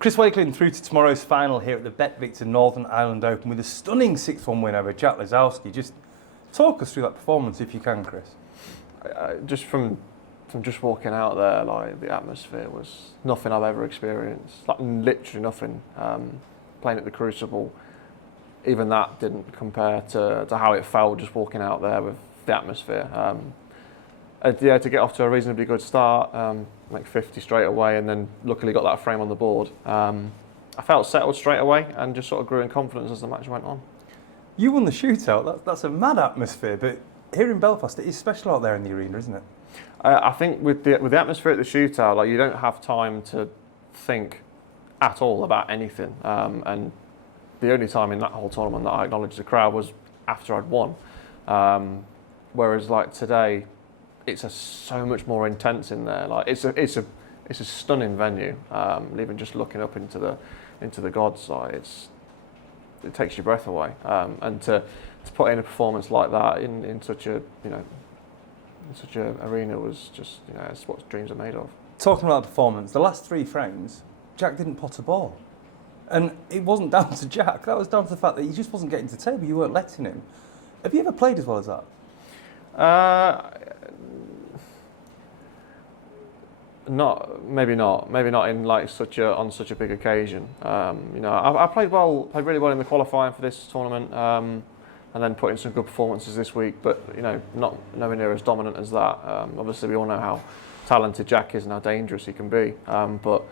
Chris Wakelin through to tomorrow's final here at the BetVictor Northern Ireland Open with a stunning 6-1 win over Jack Lisowski. Just talk us through that performance if you can, Chris. Just from just walking out there, like the atmosphere was nothing I've ever experienced. Like literally nothing. Playing at the Crucible, even that didn't compare to how it felt just walking out there with the atmosphere. To get off to a reasonably good start, like 50 straight away, and then luckily got that frame on the board. I felt settled straight away and just sort of grew in confidence as the match went on. You won the shootout. That's a mad atmosphere, but here in Belfast, it is special out there in the arena, isn't it? I think with the atmosphere at the shootout, like you don't have time to think at all about anything. And the only time in that whole tournament that I acknowledged the crowd was after I'd won. Whereas like today, it's so much more intense in there. Like it's a stunning venue. Even just looking up into the gods, like it takes your breath away. And to put in a performance like that in such a such an arena was just it's what dreams are made of. Talking about performance, the last 3 frames, Jack didn't pot a ball, and it wasn't down to Jack. That was down to the fact that he just wasn't getting to the table. You weren't letting him. Have you ever played as well as that? Maybe not in like on such a big occasion. I played really well in the qualifying for this tournament, and then put in some good performances this week. But not nowhere near as dominant as that. Obviously, we all know how talented Jack is and how dangerous he can be. But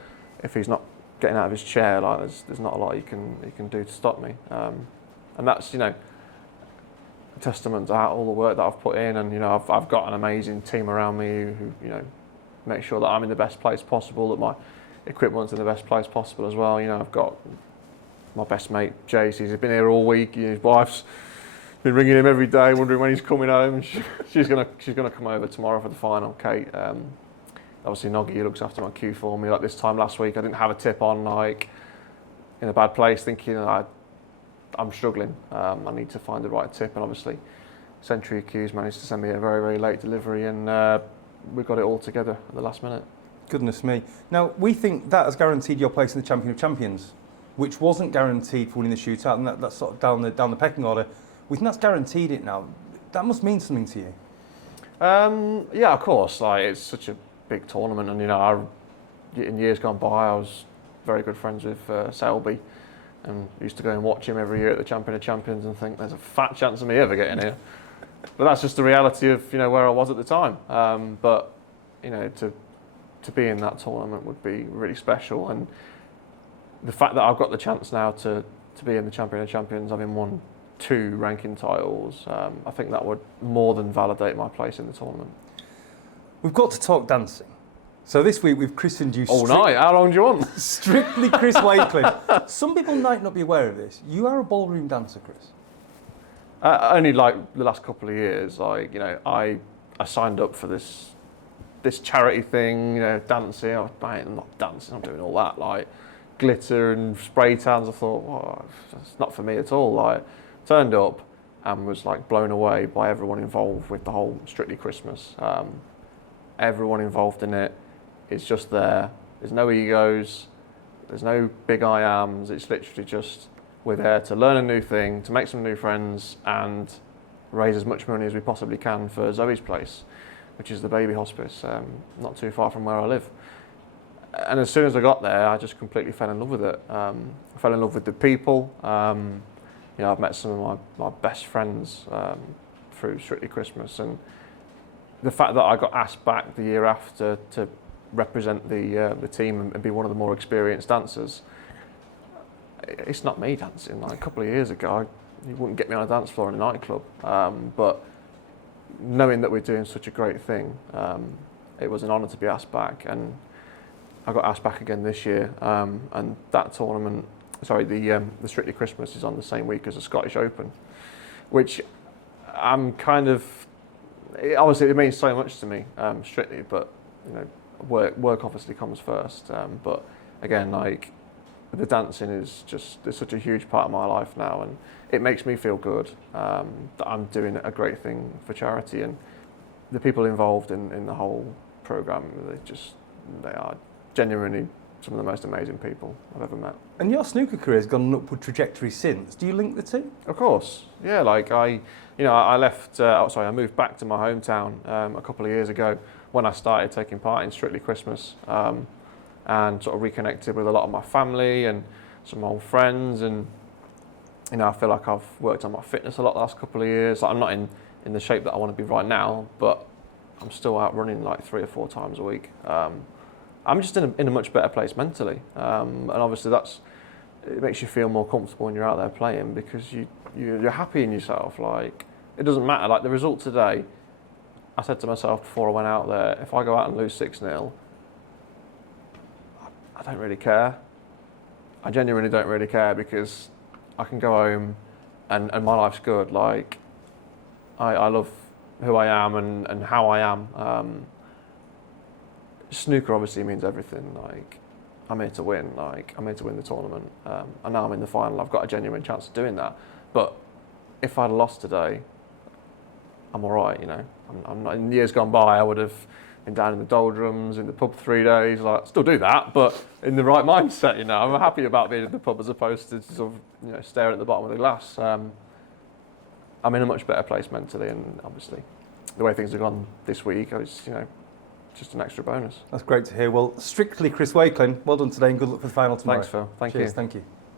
if he's not getting out of his chair, like there's not a lot he can do to stop me. And that's a testament to all the work that I've put in, and I've got an amazing team around me who make sure that I'm in the best place possible, that my equipment's in the best place possible as well. I've got my best mate Jace. He's been here all week. His wife's been ringing him every day, wondering when he's coming home. She's gonna come over tomorrow for the final. Kate, obviously Noggy looks after my queue for me. Like this time last week, I didn't have a tip on, like in a bad place, thinking I'm struggling. I need to find the right tip, and obviously Century Queues managed to send me a very, very late delivery, and we got it all together at the last minute. Goodness me. Now, we think that has guaranteed your place in the Champion of Champions, which wasn't guaranteed for winning the shootout, and that's sort of down the pecking order. We think that's guaranteed it now. That must mean something to you. Yeah, of course. Like it's such a big tournament, and in years gone by, I was very good friends with Selby, and used to go and watch him every year at the Champion of Champions, and think there's a fat chance of me ever getting here. But that's just the reality of where I was at the time. But to be in that tournament would be really special, and the fact that I've got the chance now to be in the Champion of Champions, having won 2 ranking titles, I think that would more than validate my place in the tournament. We've got to talk dancing. So this week we've christened you all night. How long do you want? Strictly Chris Wakelin. Some people might not be aware of this. You are a ballroom dancer, Chris. Only like the last couple of years, I signed up for this charity thing, dancing. I'm not dancing. I'm doing all that, like glitter and spray tans. I thought, well, it's not for me at all. Like, turned up and was like blown away by everyone involved with the whole Strictly Christmas. Everyone involved in it is just there. There's no egos. There's no big I ams. It's literally just, we're there to learn a new thing, to make some new friends, and raise as much money as we possibly can for Zoe's place, which is the baby hospice, not too far from where I live. And as soon as I got there, I just completely fell in love with it. I fell in love with the people. I've met some of my best friends through Strictly Christmas, and the fact that I got asked back the year after to represent the team and be one of the more experienced dancers. It's not me dancing. Like a couple of years ago, you wouldn't get me on a dance floor in a nightclub. But knowing that we're doing such a great thing, it was an honour to be asked back. And I got asked back again this year. And that tournament, the Strictly Christmas is on the same week as the Scottish Open, which I'm kind of, obviously it means so much to me, Strictly, but work obviously comes first. But again, like, the dancing is it's such a huge part of my life now, and it makes me feel good that I'm doing a great thing for charity, and the people involved in the whole programme, they are genuinely some of the most amazing people I've ever met. And your snooker career has gone an upward trajectory since. Do you link the two? Of course, yeah. Like I left. I moved back to my hometown a couple of years ago when I started taking part in Strictly Christmas, and sort of reconnected with a lot of my family and some old friends. And I feel like I've worked on my fitness a lot the last couple of years. Like, I'm not in the shape that I want to be right now, but I'm still out running like 3 or 4 times a week. I'm just in a much better place mentally, and obviously it makes you feel more comfortable when you're out there playing, because you're happy in yourself. Like, it doesn't matter. Like, the result today, I said to myself before I went out there, if I go out and lose 6-0, I don't really care. I genuinely don't really care, because I can go home and my life's good. Like, I love who I am and how I am. Snooker obviously means everything. Like, I'm here to win. Like, I'm here to win the tournament. And now I'm in the final. I've got a genuine chance of doing that. But if I'd lost today, I'm all right. You know, I'm not. In years gone by, I would have been down in the doldrums, in the pub 3 days. Like, still do that, but in the right mindset. You know, I'm happy about being in the pub as opposed to sort of staring at the bottom of the glass. I'm in a much better place mentally, and obviously, the way things have gone this week, I was, just an extra bonus. That's great to hear. Well, strictly Chris Wakelin, well done today and good luck for the final tomorrow. Thanks, Phil. Thank Cheers, you. Thank you.